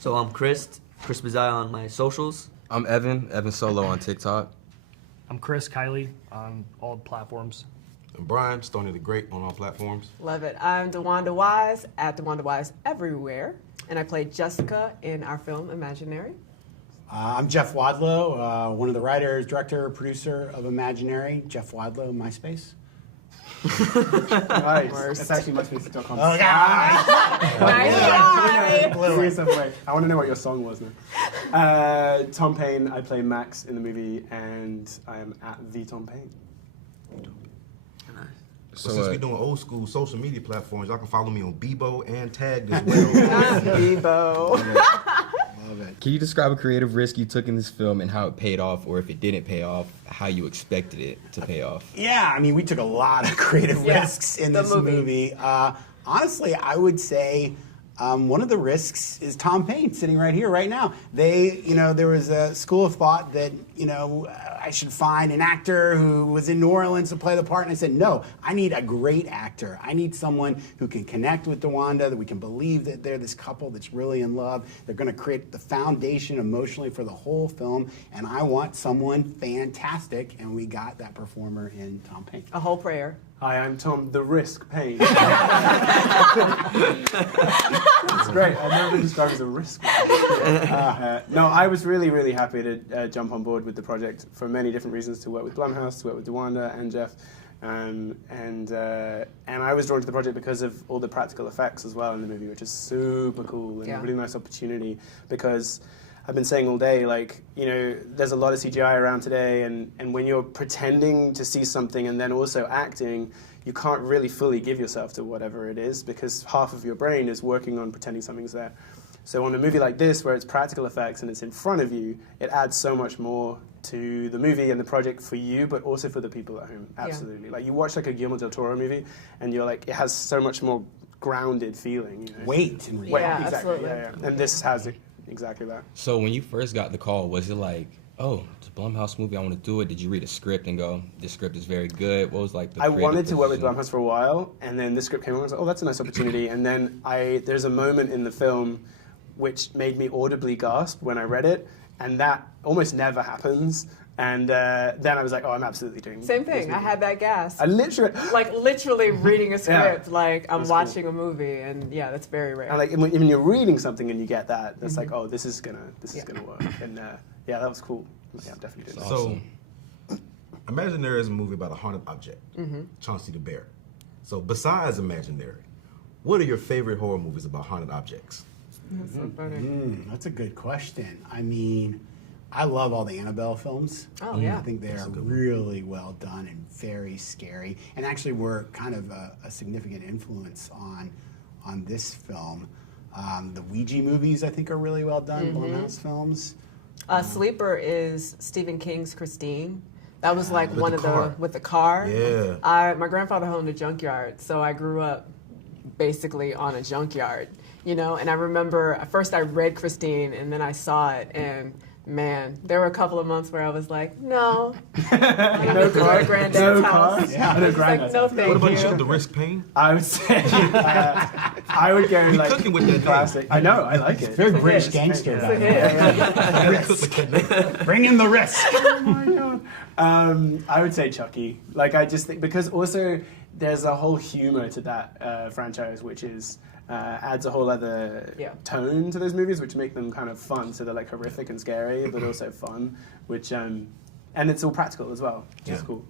So I'm Chris Bazai on my socials. I'm Evan Solo on TikTok. I'm Chris Kylie on all platforms. I'm Brian, Stoney the Great on all platforms. Love it. I'm DeWanda Wise at DeWanda Wise everywhere, and I played Jessica in our film Imaginary. I'm Jeff Wadlow, one of the writers, director, producer of Imaginary. Jeff Wadlow, MySpace. Nice. Worst. That's actually MySpace.com. Oh, yeah. Serious way. I want to know what your song was now. Tom Payne, I play Max in the movie, and I am at the Tom Payne. So since we're doing old school social media platforms, y'all can follow me on Bebo and Tagged as well. Bebo. Can you describe a creative risk you took in this film and how it paid off, or if it didn't pay off, how you expected it to pay off? Yeah, I mean, we took a lot of creative risks in this movie. Honestly, I would say one of the risks is Tom Payne sitting right here, right now. There was a school of thought that, I should find an actor who was in New Orleans to play the part, and I said, no, I need a great actor. I need someone who can connect with DeWanda, that we can believe that they're this couple that's really in love. They're going to create the foundation emotionally for the whole film, and I want someone fantastic, and we got that performer in Tom Payne. A whole prayer. Hi, I'm Tom the Risk Payne. That's great. I've never been described as a risk. No, I was really, really happy to jump on board with the project for many different reasons, to work with Blumhouse, to work with DeWanda and Jeff. And I was drawn to the project because of all the practical effects as well in the movie, which is super cool and a really nice opportunity, because I've been saying all day, there's a lot of CGI around today, and when you're pretending to see something and then also acting, you can't really fully give yourself to whatever it is, because half of your brain is working on pretending something's there. So on a movie like this, where it's practical effects and it's in front of you, it adds so much more to the movie and the project for you, but also for the people at home. Absolutely. Yeah. Like, you watch a Guillermo del Toro movie, and you're like, it has so much more grounded feeling. Weight and reality. Yeah, exactly. absolutely. Yeah. And this has exactly that. So when you first got the call, was it like, oh, it's a Blumhouse movie, I want to do it? Did you read a script and go, this script is very good? What was the I wanted to work with decision? Blumhouse for a while, and then this script came along, I was like, oh, that's a nice opportunity. And then there's a moment in the film which made me audibly gasp when I read it, and that almost never happens. And then I was like, oh, I'm absolutely doing Same thing. I had that gasp. I literally reading a script, I'm That's watching a movie, and that's very rare. And when you're reading something and you get that, that's like, oh, this is gonna work. And that was cool. Yeah, I'm definitely doing that. So, Imaginary is a movie about a haunted object, Chauncey the Bear. So besides Imaginary, what are your favorite horror movies about haunted objects? That's so funny. That's a good question. I mean, I love all the Annabelle films. Oh, yeah. I think they are really well done and very scary, and actually were kind of a significant influence on this film. The Ouija movies, I think, are really well done, Blumhouse films. Sleeper is Stephen King's Christine. That was like With one the of car. with the car. Yeah. My grandfather owned a junkyard, so I grew up basically on a junkyard, and I remember at first I read Christine, and then I saw it, and man, there were a couple of months where I was like, no. I'm going to go to Granddad's house. Yeah. I was like, no, thank What about you. you, The Risk Pain? I would say, I would go like cooking with that classic. I know, I like it. Very British gangster. It's a hit. You gotta cook with that name. Bring in the risk. Oh my god. I would say Chucky. I just think, because also there's a whole humor to that franchise, which is adds a whole other tone to those movies, which make them kind of fun. So they're like horrific and scary, but also fun. Which and it's all practical as well, which is cool.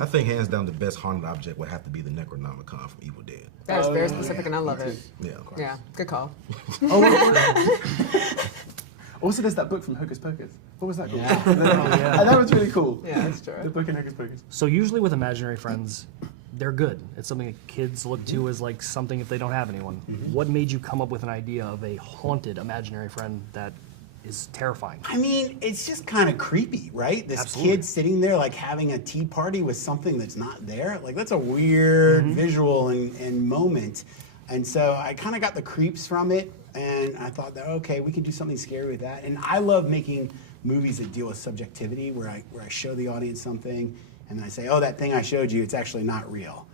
I think hands down the best haunted object would have to be the Necronomicon from Evil Dead. That is very specific, and I love it. Yeah. Yeah, good call. Also, there's that book from Hocus Pocus. What was that called? Yeah. And that was really cool. Yeah, that's true. The book in Hocus Pocus. So usually with imaginary friends, they're good. It's something that kids look to as like something if they don't have anyone. What made you come up with an idea of a haunted imaginary friend that is terrifying? I mean, it's just kind of creepy, right? This Absolutely. kid sitting there like having a tea party with something that's not there. Like, that's a weird visual and moment. And so I kind of got the creeps from it, and I thought that, okay, we could do something scary with that. And I love making movies that deal with subjectivity, where I show the audience something, and then I say, oh, that thing I showed you, it's actually not real.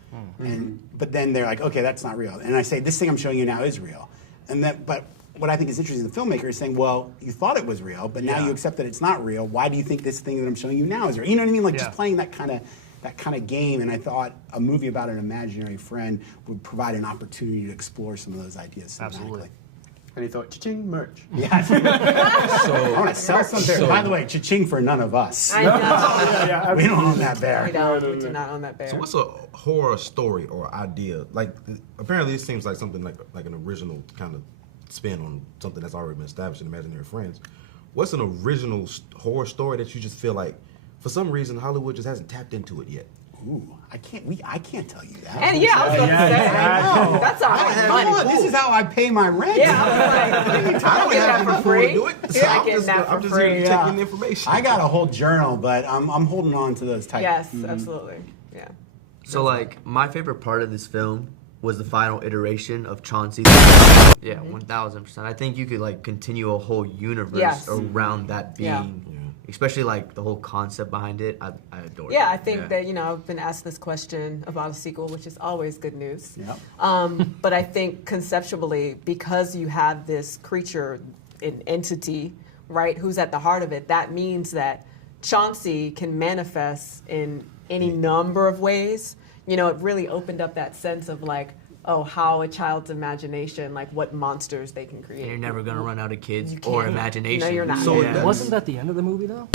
But then they're like, okay, that's not real. And I say, this thing I'm showing you now is real. But what I think is interesting, the filmmaker is saying, well, you thought it was real, but now you accept that it's not real. Why do you think this thing that I'm showing you now is real? You know what I mean? Like just playing that kind of game. And I thought a movie about an imaginary friend would provide an opportunity to explore some of those ideas cinematically. Absolutely. And he thought, cha-ching, merch. Yeah. I want to sell something. By the way, cha-ching for none of us. I know. We don't own that bear. We don't. We do not own that bear. So what's a horror story or idea? Like, apparently this seems like something like an original kind of spin on something that's already been established in Imaginary Friends. What's an original horror story that you just feel like, for some reason, Hollywood just hasn't tapped into it yet? Ooh, I can't tell you that. And yeah, I was going to say, that's all right. Money. This is how I pay my rent. Yeah, I was like, I don't get have that the for food to free. do it. So I get that for I'm just here free. to take in the information. I got a whole journal, but I'm holding on to those types. Yes, absolutely. Yeah. So like my favorite part of this film was the final iteration of Chauncey. Yeah, 1000%. I think you could like continue a whole universe Yes. around that being, Yeah. especially like the whole concept behind it. I adore it. Yeah, I think that, I've been asked this question about a sequel, which is always good news. Yep. But I think conceptually, because you have this creature, an entity, right, who's at the heart of it, that means that Chauncey can manifest in any number of ways. It really opened up that sense of like, oh, how a child's imagination, like what monsters they can create. And you're never gonna run out of kids You or can't. imagination. No, you're not. So yeah. Wasn't that the end of the movie though?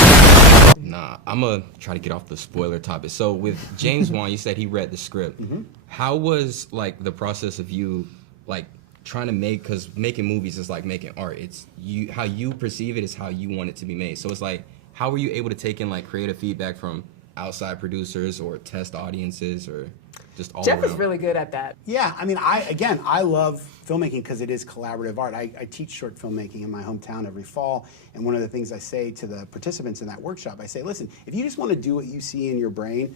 Nah, I'm gonna try to get off the spoiler topic. So with James Wan, you said he read the script. How was like the process of you like trying to because making movies is like making art. It's how you perceive it is how you want it to be made. So it's like, how were you able to take in like creative feedback from outside producers or test audiences or just all Jeff around? is really good at that. Yeah, I mean, I love filmmaking because it is collaborative art. I teach short filmmaking in my hometown every fall, and one of the things I say to the participants in that workshop, I say, listen, if you just want to do what you see in your brain,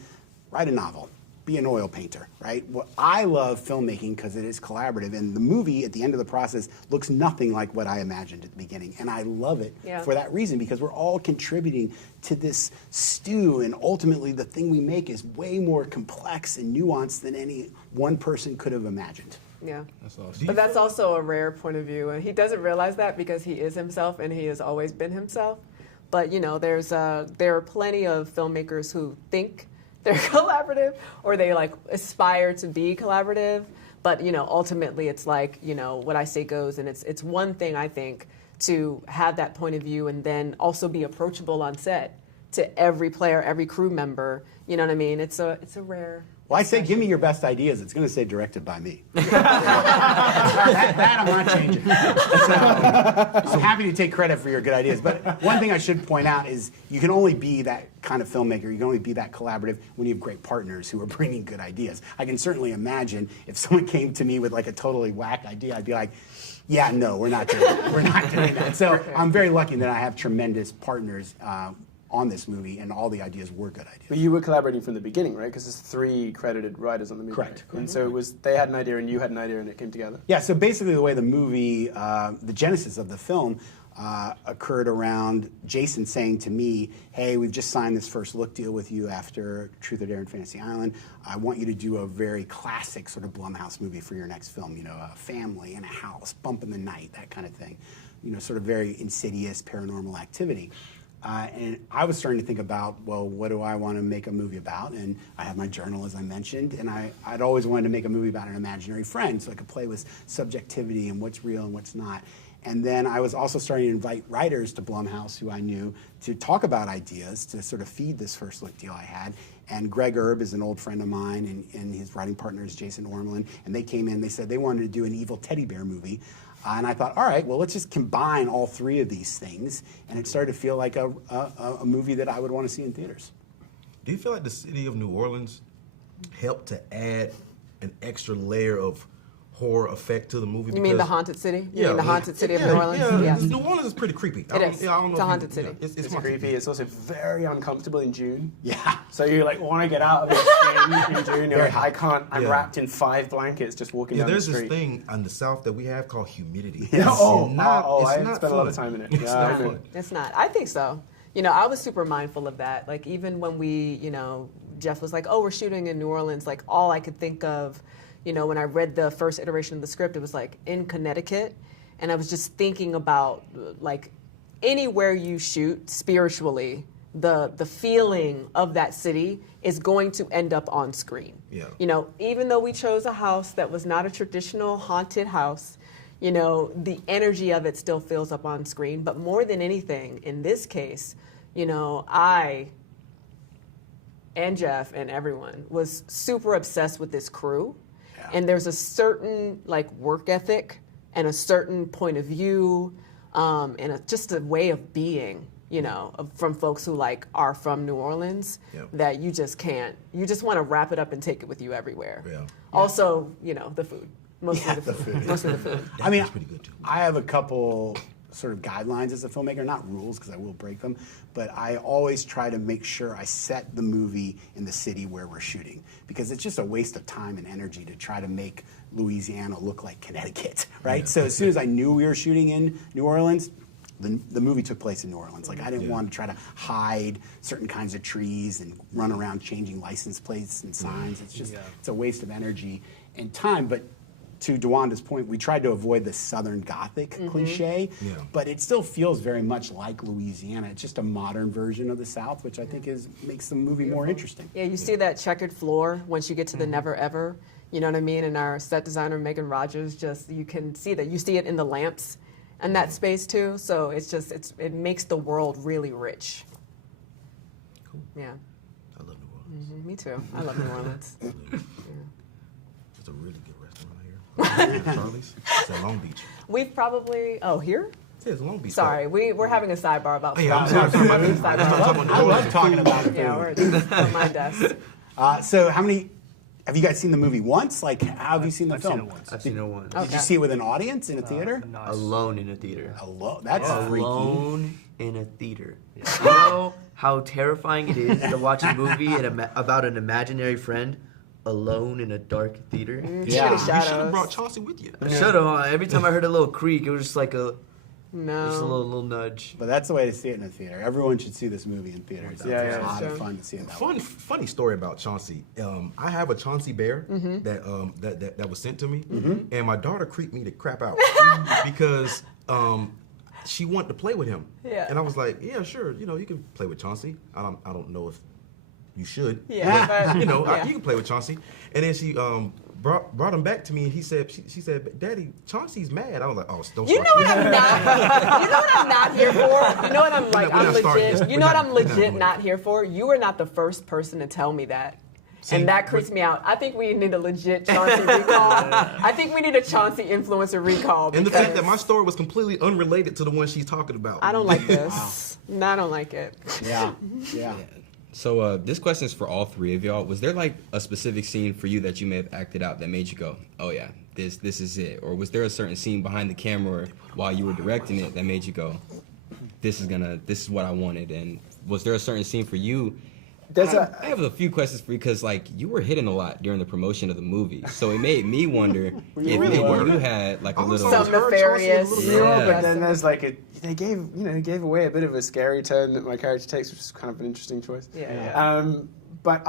write a novel. Be an oil painter, right? Well, I love filmmaking because it is collaborative, and the movie at the end of the process looks nothing like what I imagined at the beginning, and I love it for that reason because we're all contributing to this stew, and ultimately the thing we make is way more complex and nuanced than any one person could have imagined. Yeah. That's awesome. But that's also a rare point of view, and he doesn't realize that because he is himself and he has always been himself. But there are plenty of filmmakers who think they're collaborative or they like aspire to be collaborative, but ultimately it's like what I say goes, and it's one thing I think to have that point of view and then also be approachable on set to every player, every crew member. You know what I mean? It's a rare. Well, I say, give me your best ideas. It's going to say directed by me. that I'm not changing. So, I'm happy to take credit for your good ideas. But one thing I should point out is you can only be that kind of filmmaker. You can only be that collaborative when you have great partners who are bringing good ideas. I can certainly imagine if someone came to me with like a totally whack idea, I'd be like, yeah, no, we're not doing that. We're not doing that. So I'm very lucky that I have tremendous partners on this movie, and all the ideas were good ideas. But you were collaborating from the beginning, right? Because there's 3 credited writers on the movie. Correct. And so it was they had an idea and you had an idea and it came together. Yeah, so basically the way the movie, the genesis of the film occurred around Jason saying to me, hey, we've just signed this first look deal with you after Truth or Dare and Fantasy Island. I want you to do a very classic sort of Blumhouse movie for your next film, a family in a house, bump in the night, that kind of thing. Sort of very insidious paranormal activity. And I was starting to think about, well, what do I want to make a movie about? And I have my journal, as I mentioned, and I'd always wanted to make a movie about an imaginary friend so I could play with subjectivity and what's real and what's not. And then I was also starting to invite writers to Blumhouse who I knew to talk about ideas to sort of feed this first look deal I had. And Greg Erb is an old friend of mine, and his writing partner is Jason Ormelin. And they came in, they said they wanted to do an evil teddy bear movie. And I thought, all right, well, let's just combine all 3 of these things. And it started to feel like a movie that I would want to see in theaters. Do you feel like the city of New Orleans helped to add an extra layer of horror effect to the movie? You mean the haunted city? You mean the haunted city of New Orleans? Yeah, Yeah. New Orleans is pretty creepy. It is. I don't know It's a if haunted city. It's my creepy. It's also very uncomfortable in June. Yeah. So you like want to get out of your skin in June. You're like, I can't. I'm Yeah. wrapped in 5 blankets just walking Yeah, down the there's street. this thing in the South that we have called humidity. Yeah. It's not I fun. spent a lot of time in it. It's Yeah, not I know. fun. It's not. I think so. I was super mindful of that. Like even when we, Jeff was like, oh, we're shooting in New Orleans, like all I could think of, when I read the first iteration of the script, it was like in Connecticut. and I was just thinking about like anywhere you shoot spiritually, the feeling of that city is going to end up on screen. Yeah. You know, even though we chose a house that was not a traditional haunted house, you know, the energy of it still feels up on screen. But more than anything, in this case, you know, I and Jeff and everyone was super obsessed with this crew. Yeah. And there's a certain like work ethic and a certain point of view and just a way of being, you know, from folks who like are from New Orleans that you just can't, you just want to wrap it up and take it with you everywhere. Yeah. Also, you know, the food. Mostly the food. Mostly the food. I mean, pretty good too. I have a couple sort of guidelines as a filmmaker, not rules because I will break them, but I always try to make sure I set the movie in the city where we're shooting because it's just a waste of time and energy to try to make Louisiana look like Connecticut, right? So as soon as I knew we were shooting in New Orleans, the movie took place in New Orleans. Like I didn't want to try to hide certain kinds of trees and run around changing license plates and signs. It's just it's a waste of energy and time. But to DeWanda's point, we tried to avoid the Southern Gothic cliche, but it still feels very much like Louisiana. It's just a modern version of the South, which I think makes the movie more interesting. Yeah, you see that checkered floor once you get to the Never Ever. You know what I mean? And our set designer, Megan Rogers, you can see that. You see it in the lamps and that space too. So it makes the world really rich. Cool. Yeah. I love New Orleans. Me too. I love New Orleans. It's a really good restaurant out here. Charlie's. It's in Long Beach. We've probably, here? Yeah, it's Long Beach. Sorry, we're having a sidebar about Hey, I'm food. sorry. I love talking about it. Yeah, we're on my desk. So have you guys seen the movie once? Like, how have you seen the I've film? seen it once. I've seen it once. Did you see it with an audience in a theater? Nice. Alone in a theater. Alone? That's freaky. Alone in a theater. You know how terrifying it is to watch a movie about an imaginary friend alone in a dark theater? Yeah. Shooting You should have shadows. brought Chauncey with you. I should have. Every time I heard a little creak, it was just like just a No. little nudge. But that's the way to see it in a theater. Everyone should see this movie in theaters. Yeah, It's yeah. a lot Sure. of fun to see it that way. Funny story about Chauncey. I have a Chauncey bear that was sent to me, and my daughter creeped me the crap out because she wanted to play with him. Yeah. And I was like, yeah, sure, you can play with Chauncey. I don't know if you should. Yeah, but, You yeah. you can play with Chauncey. And then she brought him back to me, and she said, Daddy, Chauncey's mad. I was like, oh, don't You know start. what I'm not. You know what I'm not here for. You know what I'm like. We're I'm not starting legit. this. You We're know what not- I'm we're not legit doing not it. here for. You are not the first person to tell me that. See, And that creeps me out. I think we need a legit Chauncey recall. I think we need a Chauncey influencer recall. And the fact that because my story was completely unrelated to the one she's talking about. I don't like this. No, I don't like it. Yeah, yeah. So this question is for all three of y'all. Was there like a specific scene for you that you may have acted out that made you go, oh yeah, this is it? Or was there a certain scene behind the camera while you were directing it that made you go, this is what I wanted? And was there a certain scene for you? I have a few questions for you because like you were hitting a lot during the promotion of the movie, so it made me wonder if maybe you had like a little. Some nefarious. Yeah. But then there's like they gave away a bit of a scary turn that my character takes, which is kind of an interesting choice. Yeah. But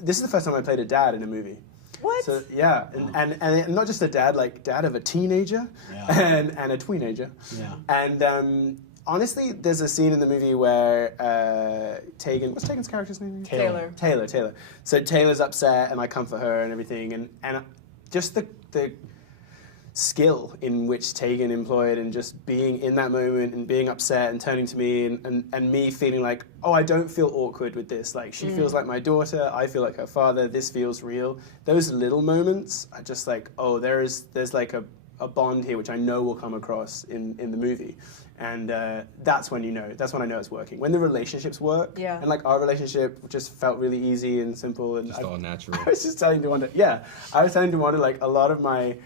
this is the first time I played a dad in a movie. What? So yeah, and not just a dad, like dad of a teenager and a tweenager. Yeah. And honestly, there's a scene in the movie where what's Tegan's character's name? Taylor. Taylor. So Taylor's upset, and I comfort her and everything, and just the skill in which Tegan employed, and just being in that moment and being upset and turning to me and me feeling like, oh, I don't feel awkward with this. Like she feels like my daughter, I feel like her father. This feels real. Those little moments are just like, oh, there's like a bond here which I know will come across in the movie. And that's when that's when I know it's working. When the relationships work, Yeah. and like our relationship just felt really easy and simple, and Just all natural. I was just telling DeWanda, like a lot of my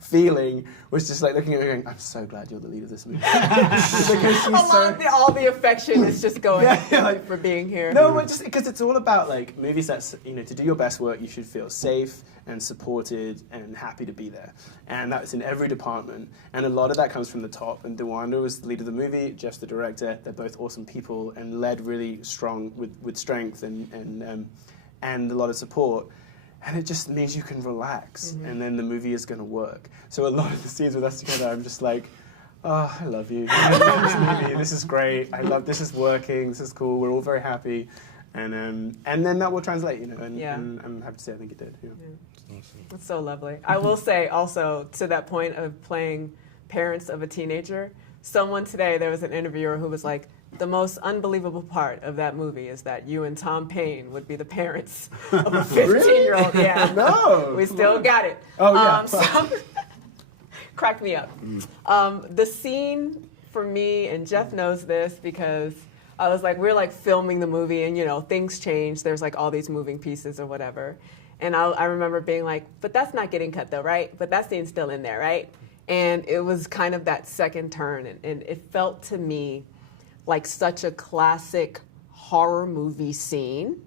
feeling was just like looking at her going, I'm so glad you're the lead of this movie. Because she's all the affection is just going like, for being here. no, but just because it's all about like movies that's, to do your best work, you should feel safe and supported and happy to be there. And that's in every department. And a lot of that comes from the top. And DeWanda was the lead of the movie, Jeff's the director. They're both awesome people and led really strong with strength and a lot of support. and it just means you can relax, and then the movie is going to work. So a lot of the scenes with us together, I'm just like, oh, I love you. This movie, this is great. This is working. This is cool. We're all very happy, and then that will translate, you know. And I'm happy to say I think it did. Yeah. It's so lovely. I will say also, to that point of playing parents of a teenager, someone today, there was an interviewer who was like, the most unbelievable part of that movie is that you and Tom Payne would be the parents of a 15-year-old. Yeah. No. We still got it. Oh, yeah. So, cracked me up. The scene for me, and Jeff knows this because I was like, we're like filming the movie and, you know, things change. There's like all these moving pieces or whatever. And I remember being like, but that's not getting cut though, right? But that scene's still in there, right? And it was kind of that second turn. And it felt to me like such a classic horror movie scene.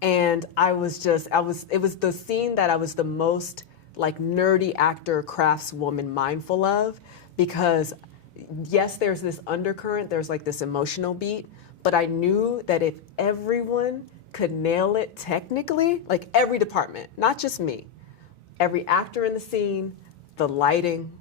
And it was the scene that I was the most like nerdy actor craftswoman mindful of, because yes, there's this undercurrent, there's like this emotional beat, but I knew that if everyone could nail it technically, like every department, not just me, every actor in the scene, the lighting,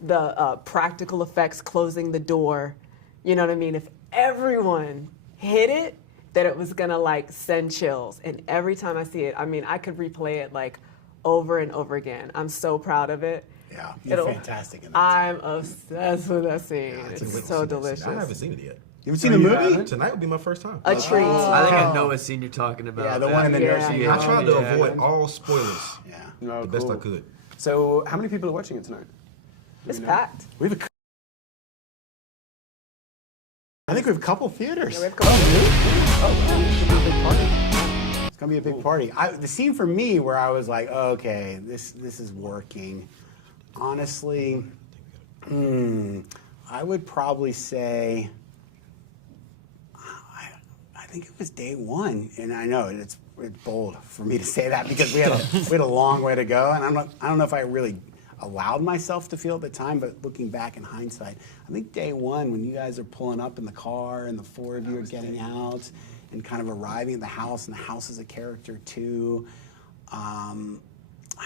the practical effects, closing the door, you know what I mean? If everyone hit it, that it was gonna like send chills. And every time I see it, I mean, I could replay it like over and over again. I'm so proud of it. Yeah, you're fantastic in that. I'm obsessed with that scene. Yeah, It's so delicious. I haven't seen it yet. You haven't seen the movie? Tonight would be my first time. A treat. I think I know what scene you're talking about. Yeah, the one in the nursing home. I tried to avoid all spoilers Yeah. No, the best I cool. could. So how many people are watching it tonight? It's packed. We have I think we have a couple theaters. Yeah, we have a couple It's gonna be a big party. The scene for me where I was like, oh, okay, this is working. Honestly, I would probably say, I think it was day one, and I know it's bold for me to say that because we had a long way to go, and I don't know if I really allowed myself to feel at the time, but looking back in hindsight, I think day one when you guys are pulling up in the car and the four of you are getting out and kind of arriving at the house, and the house is a character too. I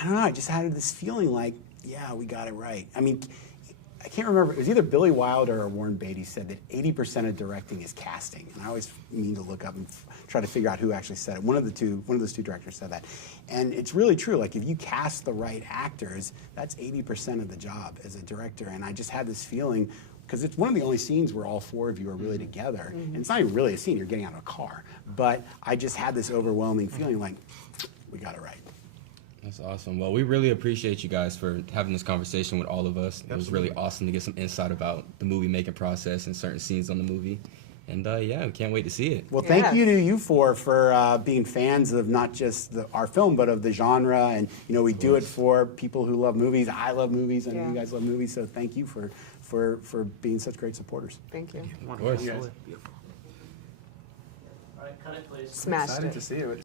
don't know, I just had this feeling like, yeah, we got it right. I mean, I can't remember, it was either Billy Wilder or Warren Beatty said that 80% of directing is casting. And I always mean to look up and try to figure out who actually said it. One of those two directors said that. And it's really true, like if you cast the right actors, that's 80% of the job as a director. And I just had this feeling, because it's one of the only scenes where all four of you are really together. And it's not even really a scene, you're getting out of a car. But I just had this overwhelming feeling like, we got it right. That's awesome. Well, we really appreciate you guys for having this conversation with all of us. It was really awesome to get some insight about the movie making process and certain scenes on the movie. And yeah, we can't wait to see it. Well, thank you to you four for being fans of not just our film, but of the genre. And you know, we do it for people who love movies. I love movies. I know you guys love movies. So thank you for being such great supporters. Thank you. Of course. Yes. All right, cut it, please. Smashed Excited it. to see it.